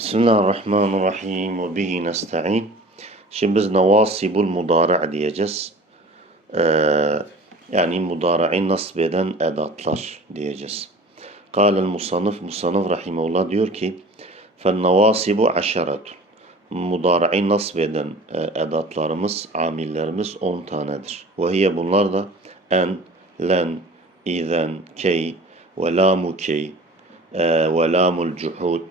Bismillahirrahmanirrahim ve bihi nesta'in. Şimdi biz nevasibul mudara' diyeceğiz. Ee, yani mudara'i nasb eden edatlar diyeceğiz. Kâlel musannıf, musannıf rahimahullah diyor ki فَالنَّوَاسِبُ عَشَرَةٌ Mudara'i nasb eden e, edatlarımız, amillerimiz 10 tanedir. Ve hiye bunlar da en, len, izen, key, ve lamu key, e, ve lamul cuhud,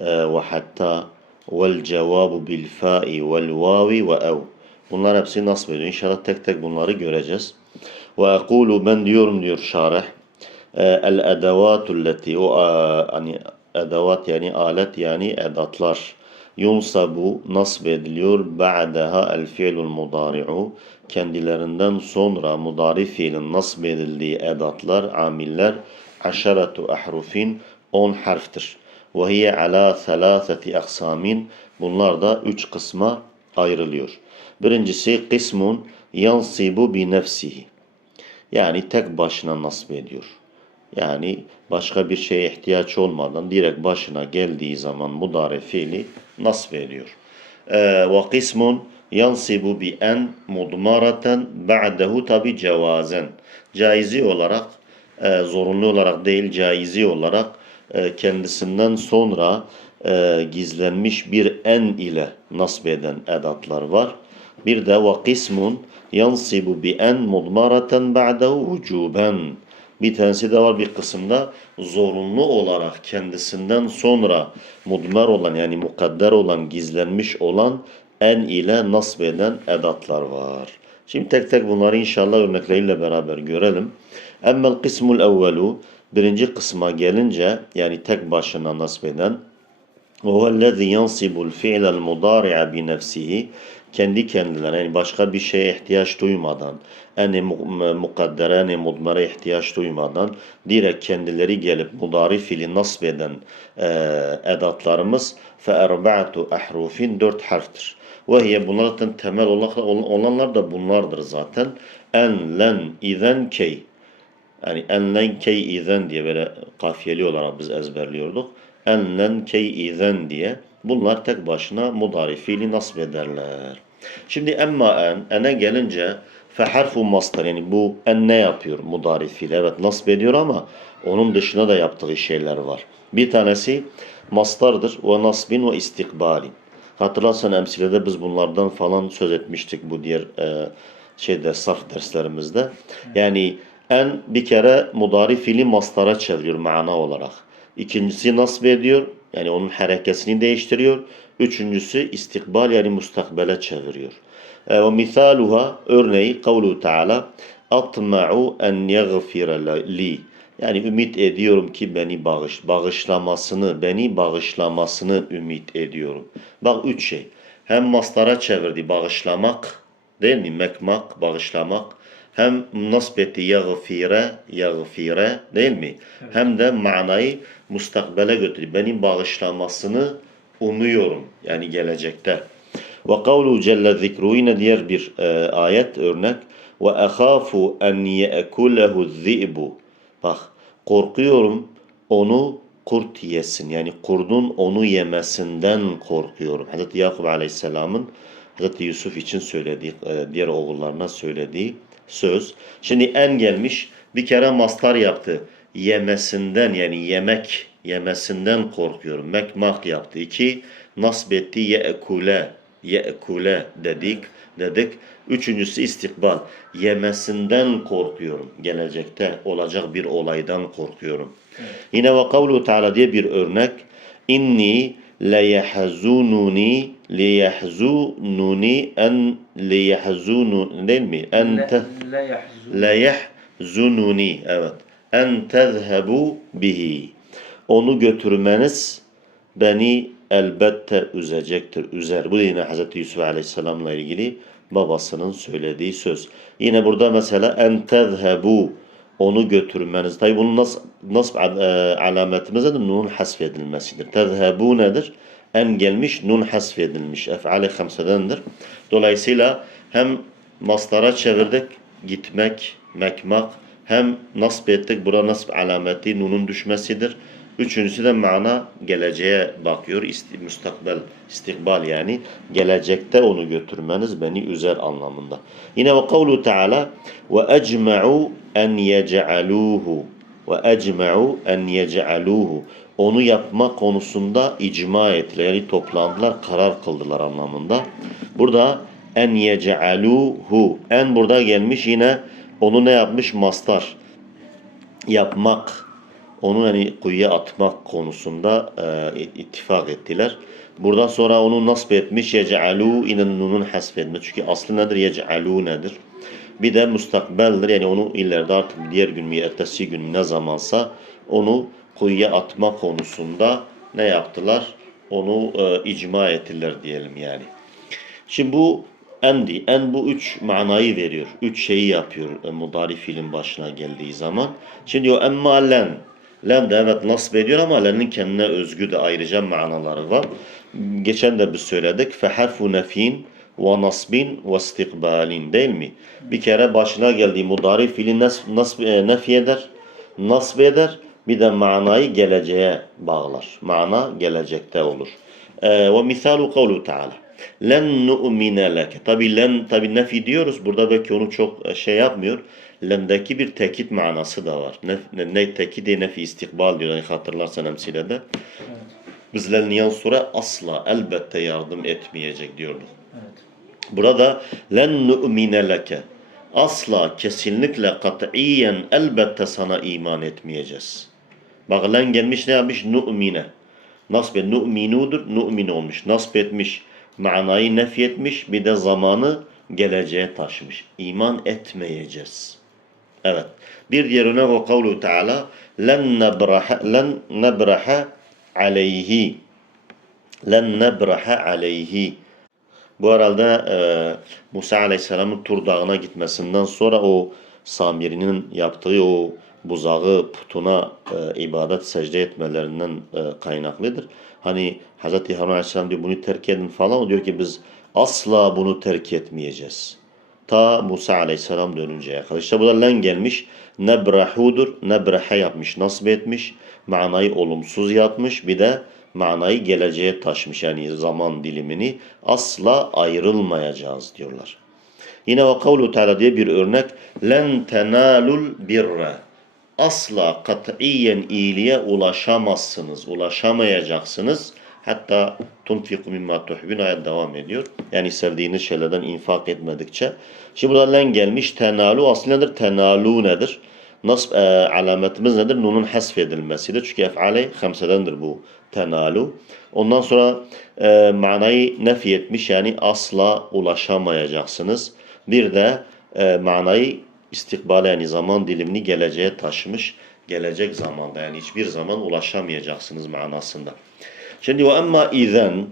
ve hatta vel cevabu bil fa'i vel ve ev. Bunlar hepsi nasip ediyor. İnşallah tek tek bunları göreceğiz. Ve ekulu ben diyorum diyor şarih. El edevatu leti o hani edevat yani alet yani edatlar yunsabu nasb ediliyor ba'daha el fi'lul mudari'u kendilerinden sonra mudari fiilin nasb edildiği edatlar amiller aşaratu ahrufin 10 harftir. Ve hiye ala selâseti. Bunlar da üç kısma ayrılıyor. Birincisi kısmun yansibu bi nefsihi. Yani tek başına nasip ediyor. Yani başka bir şeye ihtiyaç olmadan direkt başına geldiği zaman mudare fiili nasip ediyor. Ee, ve kısmun yansibu bi en mudmaraten ba'dehu tabi cevazen. Caizi olarak, e, zorunlu olarak değil caizi olarak e, kendisinden sonra e, gizlenmiş bir en ile nasb eden edatlar var. Bir de ve kısmun yansibu bi en mudmaraten ba'dehu vücuben. Bir tanesi de var bir kısımda zorunlu olarak kendisinden sonra mudmer olan yani mukadder olan gizlenmiş olan en ile nasb eden edatlar var. Şimdi tek tek bunları inşallah örnekleriyle beraber görelim. Emmel kısmul evvelu birinci kısma gelince yani tek başına nasb eden وَهُوَ يَنْصِبُ الْفِعْلَ الْمُضَارِعَ بِنَفْسِهِ kendi kendilerine yani başka bir şeye ihtiyaç duymadan yani mukaddere yani mudmara ihtiyaç duymadan direkt kendileri gelip mudari fili nasb eden e, edatlarımız fe erba'atu ahrufin dört harftir. Ve hiye bunlardan temel olanlar da bunlardır zaten. En, len, izen, key. Yani enlen key izen diye böyle kafiyeli olarak biz ezberliyorduk. Enlen key izen diye. Bunlar tek başına mudari fiili nasb ederler. Şimdi emma en, ene gelince fe harfu mastar yani bu en ne yapıyor mudari fiil? Evet nasb ediyor ama onun dışında da yaptığı şeyler var. Bir tanesi mastardır ve nasbin ve istikbalin. Hatırlarsan emsilede biz bunlardan falan söz etmiştik bu diğer e, şeyde saf derslerimizde. Yani en bir kere mudari fiili mastara çeviriyor mana olarak. İkincisi nasb ediyor. Yani onun harekesini değiştiriyor. Üçüncüsü istikbal yani mustakbele çeviriyor. E, ve misaluha örneği kavlu Teala atma'u en yaghfira li. Yani ümit ediyorum ki beni bağış, bağışlamasını, beni bağışlamasını ümit ediyorum. Bak üç şey. Hem mastara çevirdi bağışlamak, değil mi? Mekmak, bağışlamak hem nasb etti yagfire, yagfire değil mi? Evet. Hem de manayı mustakbele götürdü. Benim bağışlamasını umuyorum. Yani gelecekte. Ve kavlu celle zikru yine diğer bir e, ayet örnek. Ve ehafu en ye'kulehu zi'bu. Bak korkuyorum onu kurt yesin. Yani kurdun onu yemesinden korkuyorum. Hazreti Yakup Aleyhisselam'ın Hazreti Yusuf için söylediği, e, diğer oğullarına söylediği söz. Şimdi en gelmiş bir kere mastar yaptı. Yemesinden yani yemek yemesinden korkuyorum. Mekmak yaptı. İki nasbetti ye'kule ye'kule dedik dedik. Üçüncüsü istikbal. Yemesinden korkuyorum. Gelecekte olacak bir olaydan korkuyorum. Evet. Yine ve kavlu Teala diye bir örnek. İnni leyehzununi liyehzununi en liyehzunu değil mi? En te leyehzununi evet. En tezhebu bihi. Onu götürmeniz beni elbette üzecektir. Üzer. Bu yine Hz. Yusuf Aleyhisselam'la ilgili babasının söylediği söz. Yine burada mesela en tezhebu onu götürmeniz. Tabi bunun nasıl, nasıl e, alametimiz de nun hasfedilmesidir. Tezhebu nedir? En gelmiş nun hasfedilmiş. Ef'ali hamsedendir. Dolayısıyla hem maslara çevirdik gitmek, mekmak hem nasb ettik. Burada nasb alameti nunun düşmesidir. Üçüncüsü de mana geleceğe bakıyor. İsti, müstakbel, istikbal yani. Gelecekte onu götürmeniz beni üzer anlamında. Yine ve kavlu Teala ve ecma'u en yec'aluhu ve ecma'u en yec'aluhu onu yapma konusunda icma ettiler. Yani toplandılar, karar kıldılar anlamında. Burada en yec'aluhu en burada gelmiş yine onu ne yapmış? Mastar. Yapmak. Onu yani kuyuya atmak konusunda e, ittifak ettiler. Buradan sonra onu nasip etmiş. Yec'alu inen nunun hasfetme. Çünkü aslı nedir? Yec'alu nedir? Bir de müstakbeldir. Yani onu ileride artık diğer gün mü, ertesi gün mü ne zamansa onu kuyuya atma konusunda ne yaptılar? Onu e, icma ettiler diyelim yani. Şimdi bu endi. En bu üç manayı veriyor. Üç şeyi yapıyor e, mudari fiilin başına geldiği zaman. Şimdi diyor emma len. Len de evet nasip ediyor ama lenin kendine özgü de ayrıca manaları var. Geçen de biz söyledik. Feharfu nefin ve nasbin ve istikbalin değil mi? Bir kere başına geldiği mudari fiili nas, nasb, e, nefi eder, nasb eder. Bir de manayı geleceğe bağlar. Mana gelecekte olur. Ee, ve misalu kavlu Teala. Len nu'mine leke. Tabi len tabi nefi diyoruz. Burada belki onu çok e, şey yapmıyor. Lendeki bir tekit manası da var. Ne, ne, ne tekidi nefi istikbal diyor. Yani hatırlarsan emsilede. Biz len yansura asla elbette yardım etmeyecek diyorduk. Evet. Burada len nu'mine leke. Asla kesinlikle katiyen elbette sana iman etmeyeceğiz. Bak len gelmiş ne yapmış? Nu'mine. Nasb et. Nu'minudur. Nu'min olmuş. Nasb etmiş. Manayı nefyetmiş. Bir de zamanı geleceğe taşmış. İman etmeyeceğiz. Evet. Bir diğerine ve kavlu Teala len nebraha len nebraha aleyhi len nebraha aleyhi bu herhalde e, Musa Aleyhisselam'ın Tur Dağı'na gitmesinden sonra o Samiri'nin yaptığı o buzağı putuna e, ibadet secde etmelerinden e, kaynaklıdır. Hani Hz. Harun Aleyhisselam diyor bunu terk edin falan. O diyor ki biz asla bunu terk etmeyeceğiz. Ta Musa Aleyhisselam dönünceye kadar. İşte bu da len gelmiş. Nebrahudur. Nebrehe yapmış. Nasip etmiş. Manayı olumsuz yapmış. Bir de manayı geleceğe taşmış. Yani zaman dilimini asla ayrılmayacağız diyorlar. Yine ve kavlu Teala diye bir örnek. Len tenalul birre. Asla katiyen iyiliğe ulaşamazsınız. Ulaşamayacaksınız. Hatta tunfiku mimma tuhbin ayet devam ediyor. Yani sevdiğiniz şeylerden infak etmedikçe. Şimdi burada len gelmiş. Tenalu aslı nedir? Tenalu nedir? Nasb e, alametimiz nedir? Nunun hasfedilmesidir. Çünkü ef'ale hamsedendir bu tenalu. Ondan sonra e, manayı nefi etmiş yani asla ulaşamayacaksınız. Bir de e, manayı istikbale yani zaman dilimini geleceğe taşımış. Gelecek zamanda yani hiçbir zaman ulaşamayacaksınız manasında. Şimdi o emma izen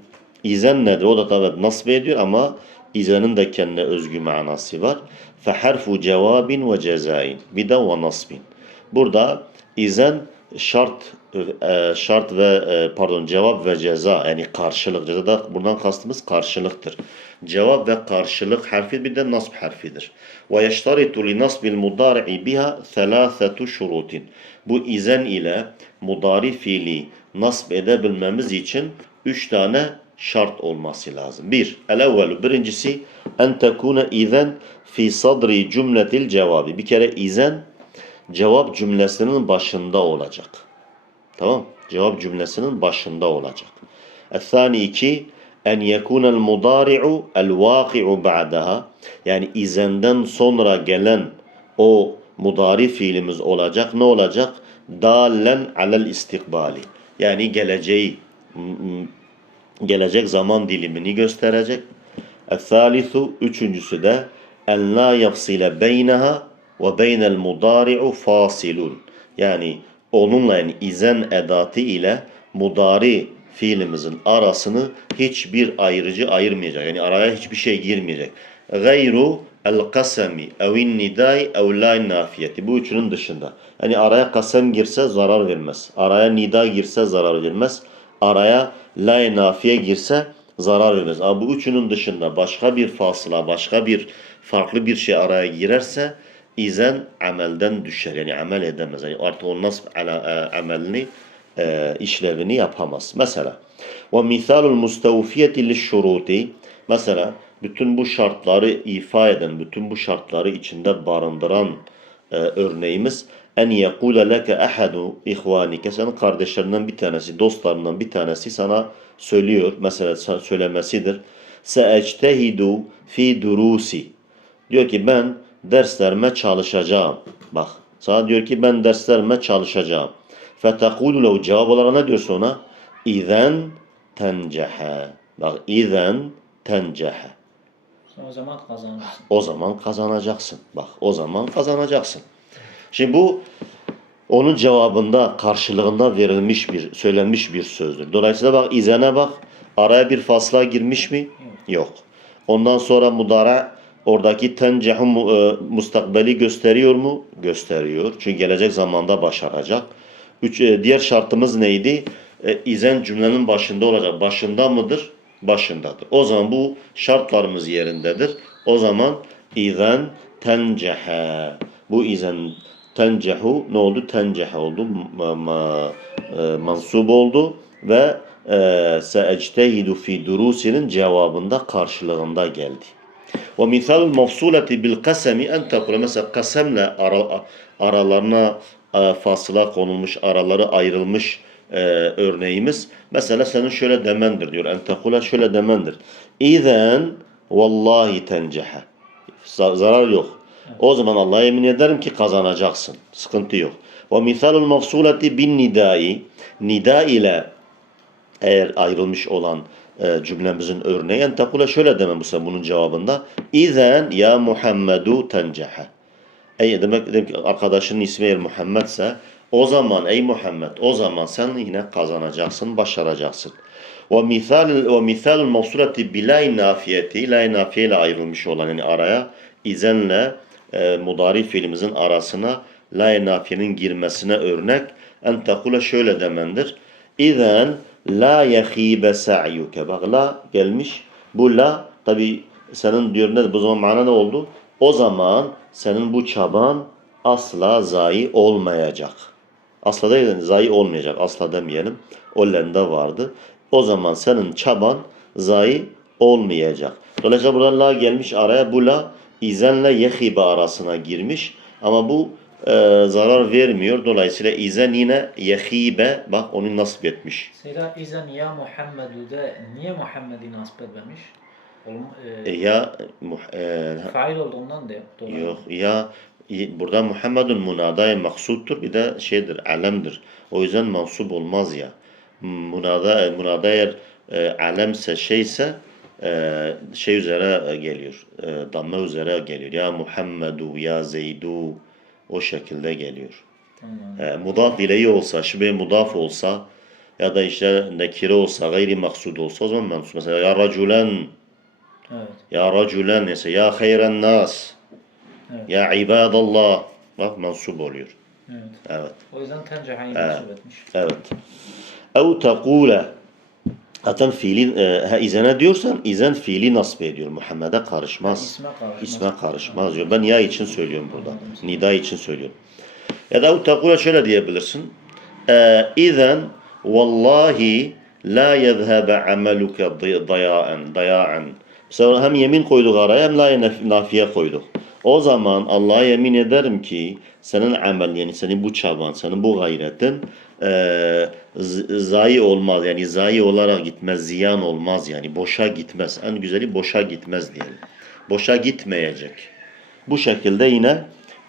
izen nedir? O da tabi nasip ediyor ama izenin de kendine özgü manası var. Feharfu cevabin ve cezain. Bir de ve nasbin. Burada izen şart e, şart ve e, pardon cevap ve ceza yani karşılık ceza da buradan kastımız karşılıktır. Cevap ve karşılık harfi bir de nasb harfidir. Ve yeştaritu li nasbil mudari'i biha thalâthetu şurutin. Bu izen ile mudari fiili nasb edebilmemiz için üç tane şart olması lazım. Bir, el evvelu birincisi en tekune izen fi sadri cümletil cevabı. Bir kere izen cevap cümlesinin başında olacak. Tamam? Cevap cümlesinin başında olacak. El-thani iki en yekunel mudari'u el-vaki'u ba'daha. Yani izenden sonra gelen o mudari fiilimiz olacak. Ne olacak? Dallen alel istikbali. Yani geleceği gelecek zaman dilimini gösterecek. El-thalithu üçüncüsü de en la yafsile beyneha ve beynel mudari'u fasilun. Yani onunla yani izen edatı ile mudari fiilimizin arasını hiçbir ayrıcı ayırmayacak. Yani araya hiçbir şey girmeyecek. Gayru el kasemi evin nidai ev la nafiyeti. Bu üçünün dışında. Yani araya kasem girse zarar vermez. Araya nida girse zarar vermez. Araya la nafiye girse zarar vermez. Ama bu üçünün dışında başka bir fasıla, başka bir farklı bir şey araya girerse izen amelden düşer. Yani amel edemez. Yani artık o nasb ala, e, amelini e, işlevini yapamaz. Mesela ve misalul mustevfiyeti lişşuruti mesela bütün bu şartları ifa eden, bütün bu şartları içinde barındıran e, örneğimiz en yekule leke ahadu ihvanike senin kardeşlerinden bir tanesi, dostlarından bir tanesi sana söylüyor. Mesela söylemesidir. Seectehidu fi durusi. Diyor ki ben derslerime çalışacağım. Bak sana diyor ki ben derslerime çalışacağım. Fetekulu lehu cevap olarak ne diyor sonra? İzen tencehe. Bak izen tencehe. O zaman kazanırsın. O zaman kazanacaksın. Bak o zaman kazanacaksın. Şimdi bu onun cevabında karşılığında verilmiş bir söylenmiş bir sözdür. Dolayısıyla bak izene bak araya bir fasla girmiş mi? Yok. Ondan sonra mudara oradaki tencehu mu- e, mustakbeli gösteriyor mu? Gösteriyor. Çünkü gelecek zamanda başaracak. Üç, e, diğer şartımız neydi? E, izen cümlenin başında olacak. Başında mıdır? Başındadır. O zaman bu şartlarımız yerindedir. O zaman izen tencehe. Bu izen tencehu ne oldu? Tencehe oldu. Ma, ma, e, mansub oldu ve e, seectehidu fi durusinin cevabında karşılığında geldi. Ve misalul mafsuleti bil kasemi en tekule mesela kasemle ara, aralarına e, fasıla konulmuş, araları ayrılmış e, örneğimiz. Mesela senin şöyle demendir diyor. En tekule şöyle demendir. İzen vallahi tencehe. Za- Zarar yok. O zaman Allah'a yemin ederim ki kazanacaksın. Sıkıntı yok. Ve misalul mafsuleti bin nidai. Nida ile eğer ayrılmış olan e, cümlemizin örneği en şöyle demem bu sefer bunun cevabında İzen ya Muhammedu tencehe Ey demek, demek arkadaşının ismi eğer Muhammedse o zaman ey Muhammed o zaman sen yine kazanacaksın, başaracaksın. Ve misal ve misalul mevsuleti bilay nafiyeti la nafiye ile ayrılmış olan yani araya izenle e, mudari fiilimizin arasına la nafiyenin girmesine örnek en şöyle demendir. İzen la yehibe sa'yuke. Bak la gelmiş. Bu la tabi senin diyor ne bu zaman mana ne oldu? O zaman senin bu çaban asla zayi olmayacak. Asla değil de zayi olmayacak. Asla demeyelim. O lende vardı. O zaman senin çaban zayi olmayacak. Dolayısıyla burada la gelmiş araya bu la izenle yehibe arasına girmiş. Ama bu e, zarar vermiyor. Dolayısıyla izen yine yehibe bak onu nasip etmiş. Seyda izen ya Muhammed'u de niye Muhammed'i nasip etmemiş? Oğlum, E, e, ya muh- e, fail olduğundan da dolayı. Yok ya burada Muhammedun munadaya maksuttur bir de şeydir alemdir. O yüzden mansup olmaz ya. Munada munada eğer e, alemse şeyse e, şey üzere e, geliyor. E, damme üzere geliyor. Ya Muhammedu ya Zeydu o şekilde geliyor. Tamam. E, mudaf ileyi olsa, şibe mudaf olsa ya da işte nekire olsa, gayri maksud olsa o zaman mansup. Mesela ya raculen Evet. ya raculen ise ya hayren nas Evet. ya ibadallah bak mansup oluyor. evet. Evet. O yüzden tenceheyi Evet. nasip etmiş. Evet. Ev tekule Zaten fiili e, ha, izene diyorsan izen fiili nasip ediyor. Muhammed'e karışmaz. İsme karışmaz. İsme karışmaz diyor. Ben ya için söylüyorum burada. Nida için söylüyorum. Ya da tekule şöyle diyebilirsin. E, İzen vallahi la yezhebe ameluke dayaen dayaen. Mesela hem yemin koyduk araya hem la naf- nafiye koyduk. O zaman Allah'a yemin ederim ki senin amel yani senin bu çaban, senin bu gayretin e, zayi olmaz. Yani zayi olarak gitmez, ziyan olmaz yani. Boşa gitmez. En güzeli boşa gitmez diyelim. Boşa gitmeyecek. Bu şekilde yine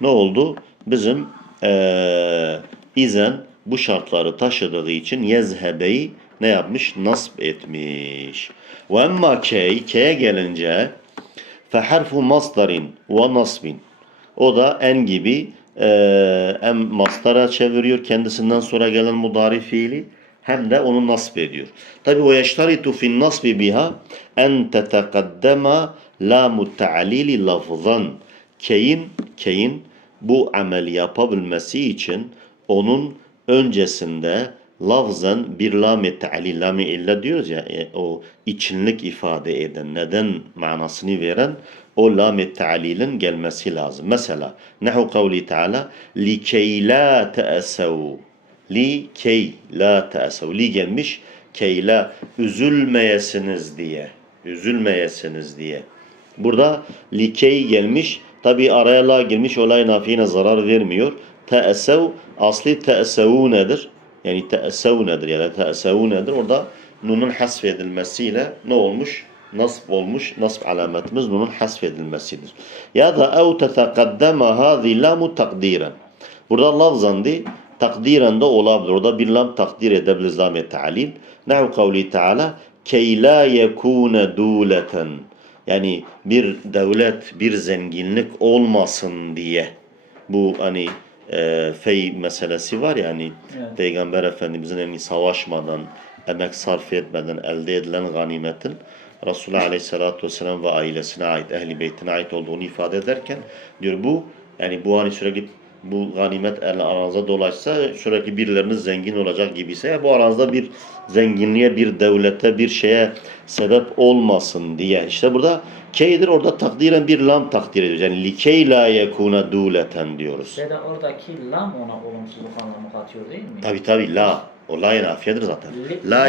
ne oldu? Bizim eee izen bu şartları taşıdığı için yezhebeyi ne yapmış? Nasb etmiş. Ve emma key, keye gelince feharfu masdarin ve nasbin. O da en gibi hem masdara çeviriyor kendisinden sonra gelen mudari fiili hem de onu nasb ediyor. Tabi o yeştaritu fin nasbi biha en tetekaddema la muttealili lafzan. Keyin, keyin bu ameli yapabilmesi için onun öncesinde lafzen bir lam-i te'alil, lam-i illa diyoruz ya e, o içinlik ifade eden, neden manasını veren o lam-i te'alilin gelmesi lazım. Mesela nehu kavli teala likey la te'esev Li key la te'esev. Li gelmiş. Key la üzülmeyesiniz diye. Üzülmeyesiniz diye. Burada likey gelmiş. Tabi araya la girmiş. Olay nafiine zarar vermiyor. Te'esev asli te'esevûnedir. Yani te'esevûnedir ya da te'esevûnedir. Orada nunun hasfedilmesiyle ne olmuş? Nasb olmuş. Nasb alametimiz nunun hasfedilmesidir. Ya da ev tetekaddeme hâzi lamu takdiren. Burada lafzan değil, takdiren de olabilir. Orada bir lam takdir edebiliriz lam-i ta'lil. Nehu kavli ta'ala key la yekûne dûleten. Yani bir devlet, bir zenginlik olmasın diye. Bu hani e, fey meselesi var ya hani Evet. Peygamber Efendimizin yani savaşmadan, emek sarf etmeden elde edilen ganimetin Resulullah Aleyhisselatü Vesselam ve ailesine ait, ehli beytine ait olduğunu ifade ederken diyor bu yani bu hani sürekli bu ganimet el aranızda dolaşsa sürekli birileriniz zengin olacak gibiyse bu aranızda bir zenginliğe, bir devlete, bir şeye sebep olmasın diye. İşte burada keydir orada takdiren bir lam takdir ediyoruz. Yani likey la yekuna duleten diyoruz. Ve de oradaki lam ona olumsuzluk anlamı katıyor değil mi? Tabi tabi la. O la nafiyedir zaten. Li- La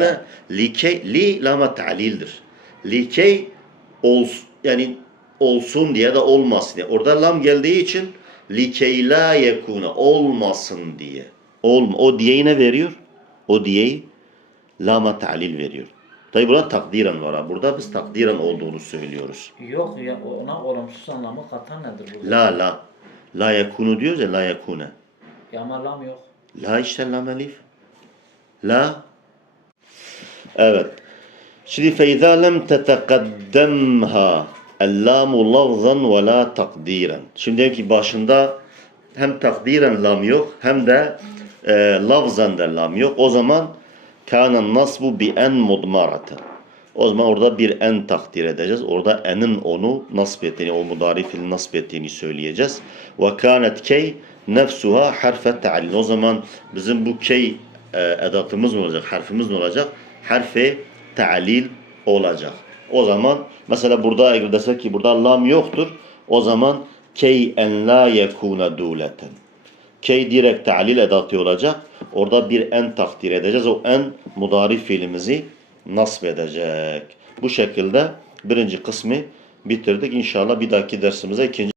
la. likey li lama ta'lildir. Likey ols yani olsun diye de olmasın diye. Orada lam geldiği için likey la yekune olmasın diye. Olma. O diyeyi ne veriyor? O diyeyi lama ta'lil veriyor. Tabi burada takdiren var. Burada biz takdiren olduğunu söylüyoruz. Yok ya ona olumsuz anlamı katan nedir burada? La la. La yekunu diyoruz ya la yekune. Ya ama lam yok. La işte lam elif. La. Evet. Şimdi feyza lem tetekaddemha Allamu lafzan ve la takdiren. Şimdi ki başında hem takdiren lam yok hem de e, lafzan da lam yok. O zaman kana nasbu bi en mudmarate. O zaman orada bir en takdir edeceğiz. Orada enin onu nasb ettiğini, o mudari fiili nasb ettiğini söyleyeceğiz. Ve kânet key nefsuha harfe ta'lil. O zaman bizim bu key e, edatımız ne olacak? Harfimiz ne olacak? Harfe ta'lil olacak. O zaman mesela burada eğer desek ki burada lam yoktur. O zaman key en la yekuna duleten. Key direkt ta'lil edatı olacak. Orada bir en takdir edeceğiz. O en mudari fiilimizi nasb edecek. Bu şekilde birinci kısmı bitirdik. İnşallah bir dahaki dersimize ikinci